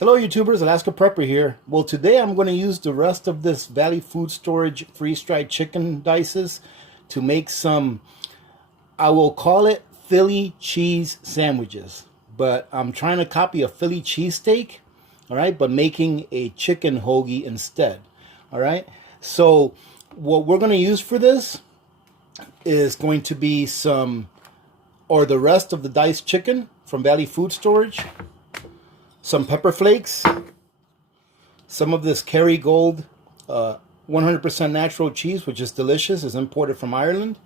Hello YouTubers, Alaska Prepper here. Well, today I'm going to use the rest of this Valley Food Storage freeze-dried chicken dices to make some, I will call it Philly cheese sandwiches. But I'm trying to copy a Philly cheesesteak, all right, but making a chicken hoagie instead, all right? So what we're going to use for this is going to be the rest of the diced chicken from Valley Food Storage, some pepper flakes, some of this Kerrygold 100% natural cheese, which is delicious, is imported from Ireland.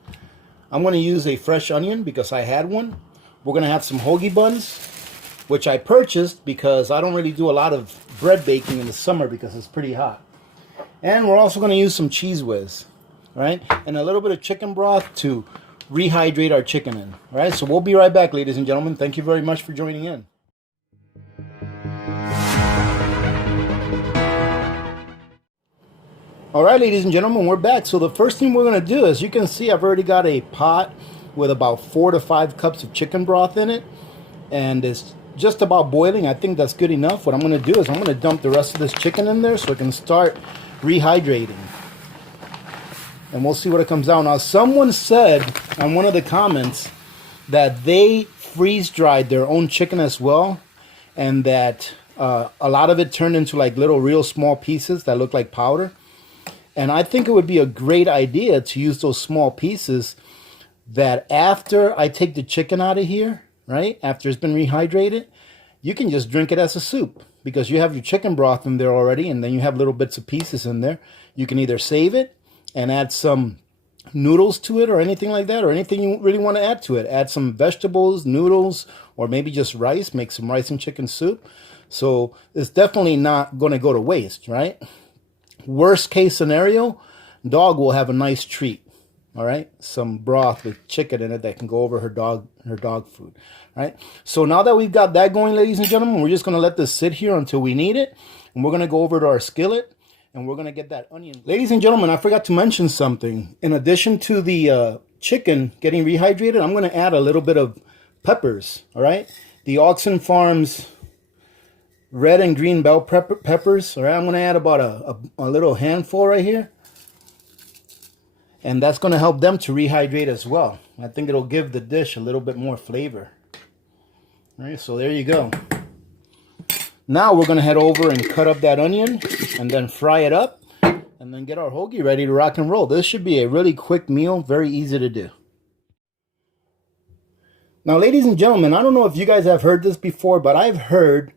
I'm going to use a fresh onion because I had one. We're going to have some hoagie buns, which I purchased because I don't really do a lot of bread baking in the summer because it's pretty hot. And we're also going to use some Cheese Whiz, right? And a little bit of chicken broth to rehydrate our chicken in. All right, so we'll be right back, ladies and gentlemen. Thank you very much for joining in. Alright, ladies and gentlemen, we're back. So the first thing we're going to do, as you can see, I've already got a pot with about 4 to 5 cups of chicken broth in it. And it's just about boiling. I think that's good enough. What I'm going to do is I'm going to dump the rest of this chicken in there so it can start rehydrating. And we'll see what it comes out. Now, someone said on one of the comments that they freeze-dried their own chicken as well. And that a lot of it turned into like little real small pieces that look like powder. And I think it would be a great idea to use those small pieces that after I take the chicken out of here, right, after it's been rehydrated, you can just drink it as a soup because you have your chicken broth in there already and then you have little bits of pieces in there. You can either save it and add some noodles to it or anything like that, or anything you really want to add to it. Add some vegetables, noodles, or maybe just rice. Make some rice and chicken soup. So it's definitely not going to go to waste, right? Worst case scenario, dog will have a nice treat. All right, some broth with chicken in it that can go over her dog food. All right, so now that we've got that going, ladies and gentlemen, we're just going to let this sit here until we need it, and we're going to go over to our skillet and we're going to get that onion. Ladies and gentlemen, I forgot to mention something. In addition to the chicken getting rehydrated, I'm going to add a little bit of peppers. All right, the Oxen Farms red and green bell peppers. All right, I'm going to add about a little handful right here. And that's going to help them to rehydrate as well. I think it'll give the dish a little bit more flavor. All right, so there you go. Now we're going to head over and cut up that onion and then fry it up and then get our hoagie ready to rock and roll. This should be a really quick meal, very easy to do. Now, ladies and gentlemen, I don't know if you guys have heard this before, but I've heard,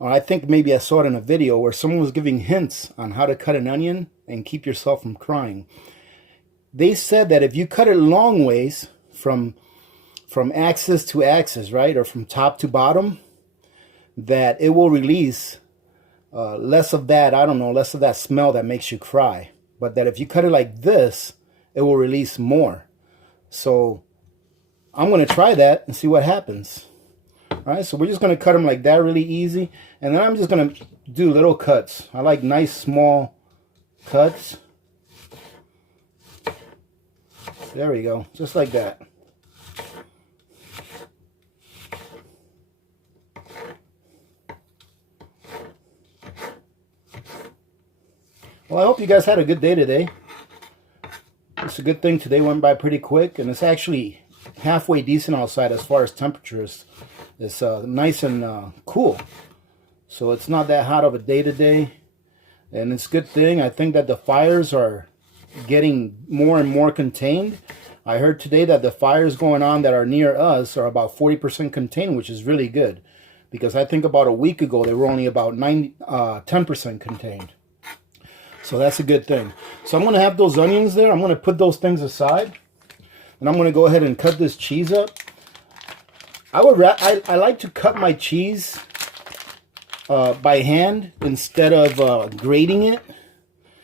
or I think maybe I saw it in a video where someone was giving hints on how to cut an onion and keep yourself from crying. They said that if you cut it long ways from axis to axis, right, or from top to bottom, that it will release less of that, less of that smell that makes you cry. But that if you cut it like this, it will release more. So I'm going to try that and see what happens. All right, so we're just going to cut them like that, really easy. And then I'm just going to do little cuts. I like nice small cuts. There we go, just like that. Well, I hope you guys had a good day today. It's a good thing today went by pretty quick, and it's actually halfway decent outside as far as temperatures. It's nice and cool. So it's not that hot of a day today. And it's a good thing. I think that the fires are getting more and more contained. I heard today that the fires going on that are near us are about 40% contained, which is really good. Because I think about a week ago, they were only about 10% contained. So that's a good thing. So I'm going to have those onions there. I'm going to put those things aside. And I'm going to go ahead and cut this cheese up. I like to cut my cheese by hand instead of grating it.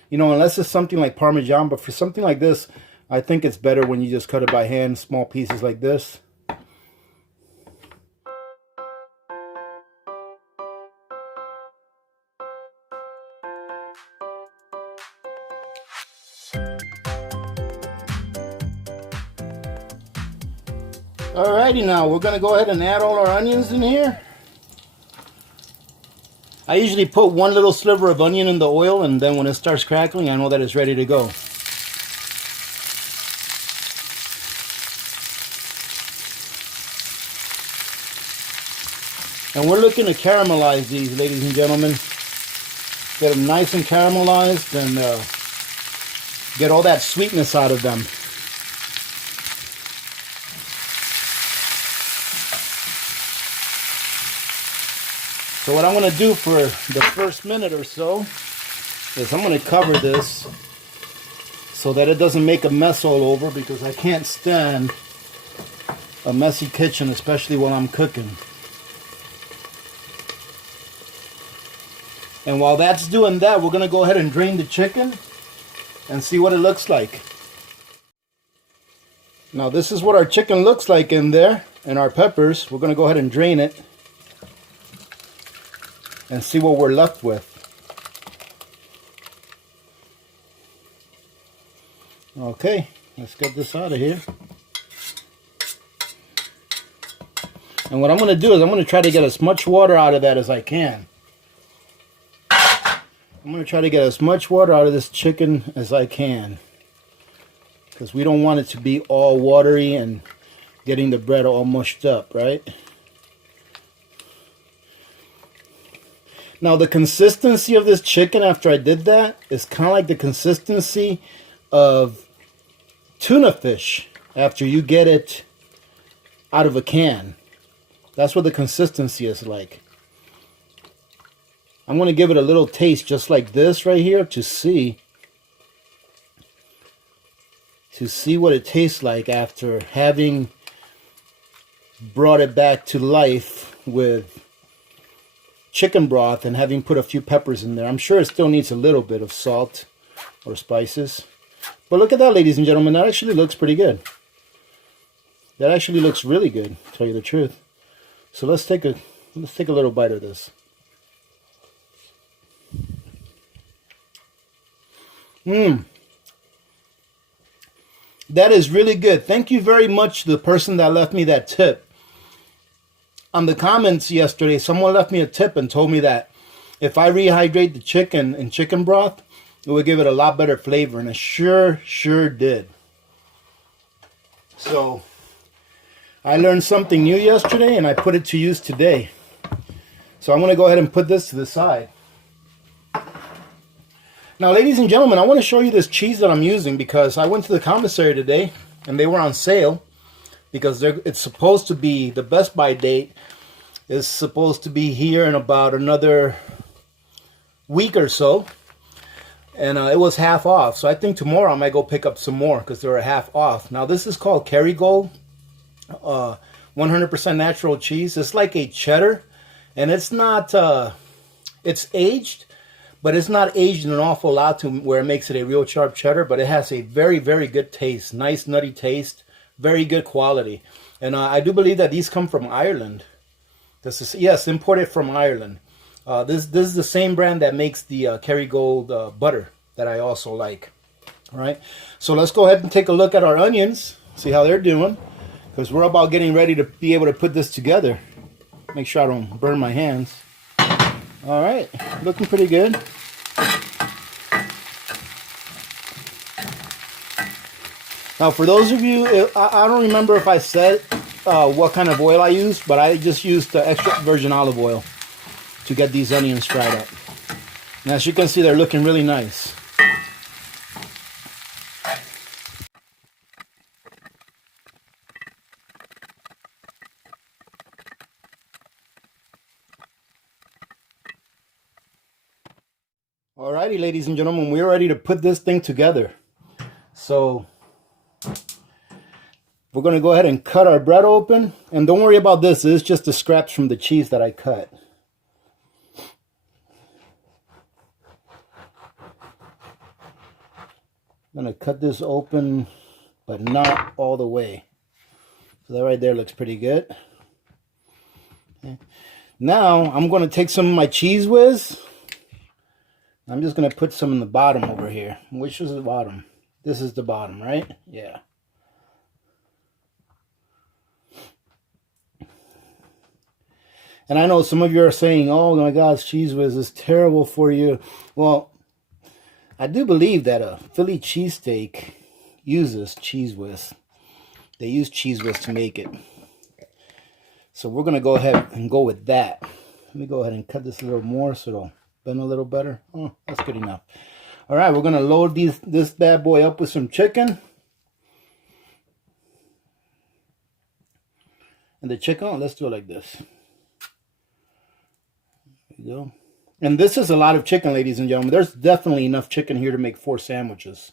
You know, unless it's something like Parmesan. But for something like this, I think it's better when you just cut it by hand, small pieces like this. Alrighty, now we're going to go ahead and add all our onions in here. I usually put one little sliver of onion in the oil, and then when it starts crackling, I know that it's ready to go. And we're looking to caramelize these, ladies and gentlemen. Get them nice and caramelized and get all that sweetness out of them. So what I'm going to do for the first minute or so is I'm going to cover this so that it doesn't make a mess all over, because I can't stand a messy kitchen, especially while I'm cooking. And while that's doing that, we're going to go ahead and drain the chicken and see what it looks like. Now this is what our chicken looks like in there, and our peppers. We're going to go ahead and drain it and see what we're left with. Okay, let's get this out of here. And what I'm going to do is I'm going to try to get as much water out of that as I can. I'm going to try to get as much water out of this chicken as I can, because we don't want it to be all watery and getting the bread all mushed up, right? Now the consistency of this chicken after I did that is kind of like the consistency of tuna fish after you get it out of a can. That's what the consistency is like. I'm going to give it a little taste just like this right here to see what it tastes like after having brought it back to life with chicken broth and having put a few peppers in there. I'm sure it still needs a little bit of salt or spices. But look at that, ladies and gentlemen. That actually looks pretty good. That actually looks really good, to tell you the truth. So let's take a little bite of this. That is really good. Thank you very much to the person that left me that tip. On the comments yesterday, someone left me a tip and told me that if I rehydrate the chicken in chicken broth, it would give it a lot better flavor, and it sure did. So I learned something new yesterday and I put it to use today. So I'm going to go ahead and put this to the side. Now, ladies and gentlemen, I want to show you this cheese that I'm using, because I went to the commissary today and they were on sale, because it's supposed to be, the Best By date is supposed to be here in about another week or so. And it was half off. So I think tomorrow I might go pick up some more because they were half off. Now this is called Kerrygold, 100% natural cheese. It's like a cheddar, and it's not, it's aged, but it's not aged in an awful lot to where it makes it a real sharp cheddar, but it has a very good taste. Nice nutty taste, very good quality. And I do believe that these come from Ireland. This is, yes, imported from Ireland. This is the same brand that makes the Kerrygold butter that I also like. All right, so let's go ahead and take a look at our onions, see how they're doing, because we're about getting ready to be able to put this together. Make sure I don't burn my hands. All right, looking pretty good. Now, for those of you, I don't remember if I said what kind of oil I used, but I just used the extra virgin olive oil to get these onions fried up. And as you can see, they're looking really nice. Alrighty, ladies and gentlemen, we're ready to put this thing together. So we're going to go ahead and cut our bread open. And don't worry about this. This is just the scraps from the cheese that I cut. I'm going to cut this open, but not all the way. So that right there looks pretty good. Okay. Now I'm going to take some of my Cheese Whiz. I'm just going to put some in the bottom over here. Which is the bottom? This is the bottom, right? Yeah. And I know some of you are saying, oh my gosh, Cheese Whiz is terrible for you. Well, I do believe that a Philly cheesesteak uses Cheese Whiz. They use Cheese Whiz to make it. So we're going to go ahead and go with that. Let me go ahead and cut this a little more so it'll bend a little better. Oh, that's good enough. All right, we're going to load this bad boy up with some chicken. And the chicken, let's do it like this. There you go. And this is a lot of chicken, ladies and gentlemen. There's definitely enough chicken here to make 4 sandwiches.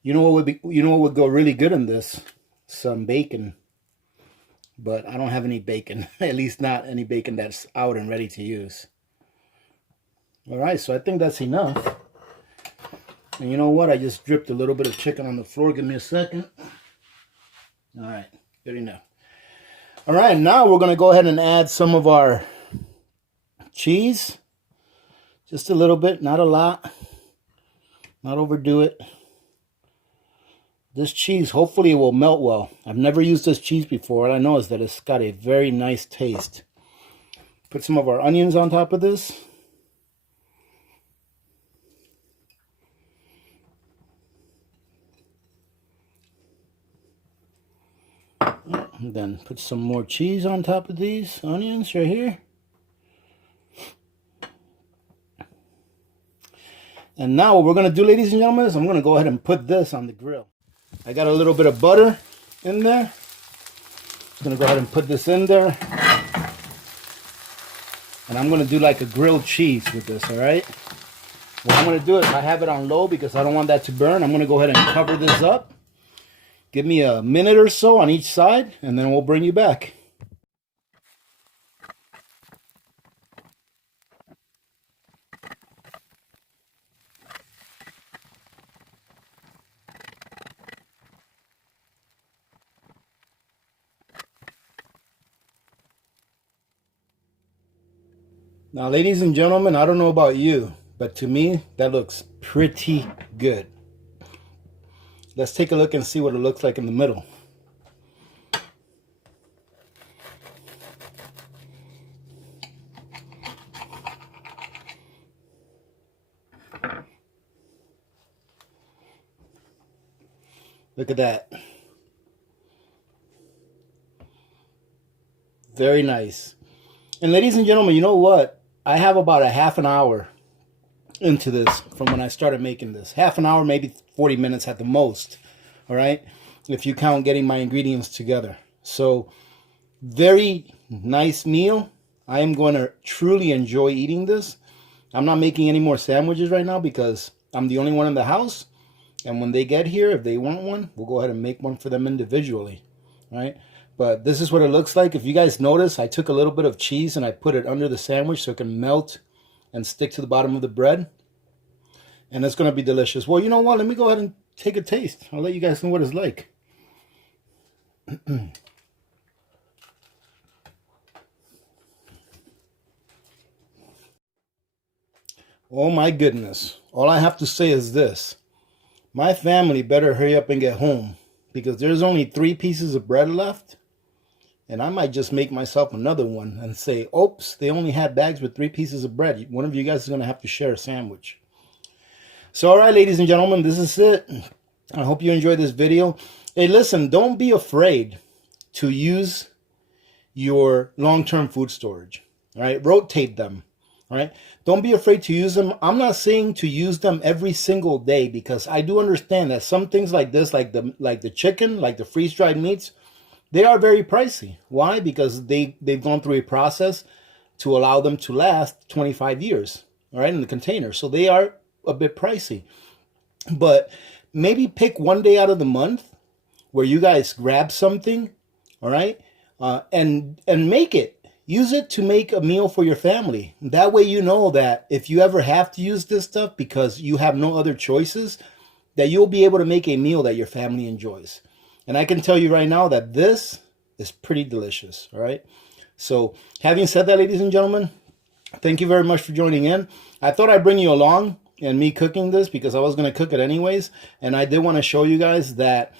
You know what would go really good in this? Some bacon. But I don't have any bacon. At least not any bacon that's out and ready to use. All right, so I think that's enough. And you know what? I just dripped a little bit of chicken on the floor. Give me a second. All right, good enough. All right, now we're going to go ahead and add some of our cheese. Just a little bit, not a lot. Not overdo it. This cheese, hopefully it will melt well. I've never used this cheese before. All I know is that it's got a very nice taste. Put some of our onions on top of this. And then put some more cheese on top of these onions right here. And now what we're going to do, ladies and gentlemen, is I'm going to go ahead and put this on the grill. I got a little bit of butter in there. I'm going to go ahead and put this in there. And I'm going to do like a grilled cheese with this, all right? What I'm going to do is I have it on low because I don't want that to burn. I'm going to go ahead and cover this up. Give me a minute or so on each side, and then we'll bring you back. Now, ladies and gentlemen, I don't know about you, but to me, that looks pretty good. Let's take a look and see what it looks like in the middle. Look at that. Very nice. And ladies and gentlemen, you know what? I have about a half an hour into this from when I started making this. Half an hour, maybe 40 minutes at the most. All right, if you count getting my ingredients together. So very nice meal. I am going to truly enjoy eating this. I'm not making any more sandwiches right now because I'm the only one in the house, and when they get here, if they want one, we'll go ahead and make one for them individually. All right, but this is what it looks like. If you guys notice, I took a little bit of cheese and I put it under the sandwich so it can melt and stick to the bottom of the bread. And it's going to be delicious. Well, you know what? Let me go ahead and take a taste. I'll let you guys know what it's like. Oh my goodness. All I have to say is this. My family better hurry up and get home because there's only 3 pieces of bread left. And I might just make myself another one and say, oops, they only had bags with 3 pieces of bread. One of you guys is going to have to share a sandwich. So, all right, ladies and gentlemen, this is it. I hope you enjoyed this video. Hey, listen, don't be afraid to use your long-term food storage. All right, rotate them. All right, don't be afraid to use them. I'm not saying to use them every single day because I do understand that some things like this, like the chicken, like the freeze-dried meats, they are very pricey. Why? Because they've gone through a process to allow them to last 25 years. All right, in the container, so they are a bit pricey. But maybe pick one day out of the month where you guys grab something, all right, and make it. Use it to make a meal for your family. That way you know that if you ever have to use this stuff because you have no other choices, that you'll be able to make a meal that your family enjoys. And I can tell you right now that this is pretty delicious, all right? So having said that, ladies and gentlemen, thank you very much for joining in. I thought I'd bring you along and me cooking this because I was going to cook it anyways. And I did want to show you guys that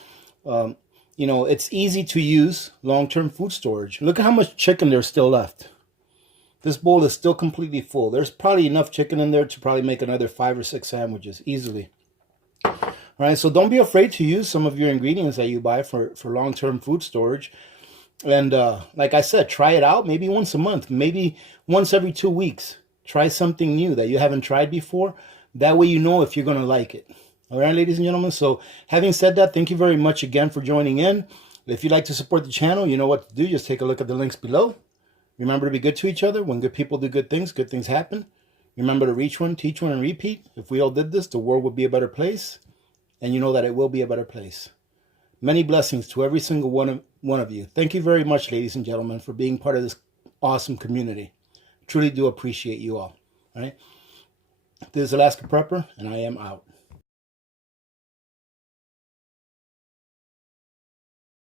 You know, it's easy to use long-term food storage. Look at how much chicken there's still left. This bowl is still completely full. There's probably enough chicken in there to probably make another 5 or 6 sandwiches easily. All right, so don't be afraid to use some of your ingredients that you buy for long-term food storage. And like I said, try it out maybe once a month, maybe once every 2 weeks. Try something new that you haven't tried before. That way you know if you're going to like it. All right, ladies and gentlemen. So having said that, thank you very much again for joining in. If you'd like to support the channel, you know what to do. Just take a look at the links below. Remember to be good to each other. When good people do good things happen. Remember to reach one, teach one, and repeat. If we all did this, the world would be a better place. And you know that it will be a better place. Many blessings to every single one of you. Thank you very much, ladies and gentlemen, for being part of this awesome community. Truly do appreciate you all. All right. This is Alaska Prepper, and I am out.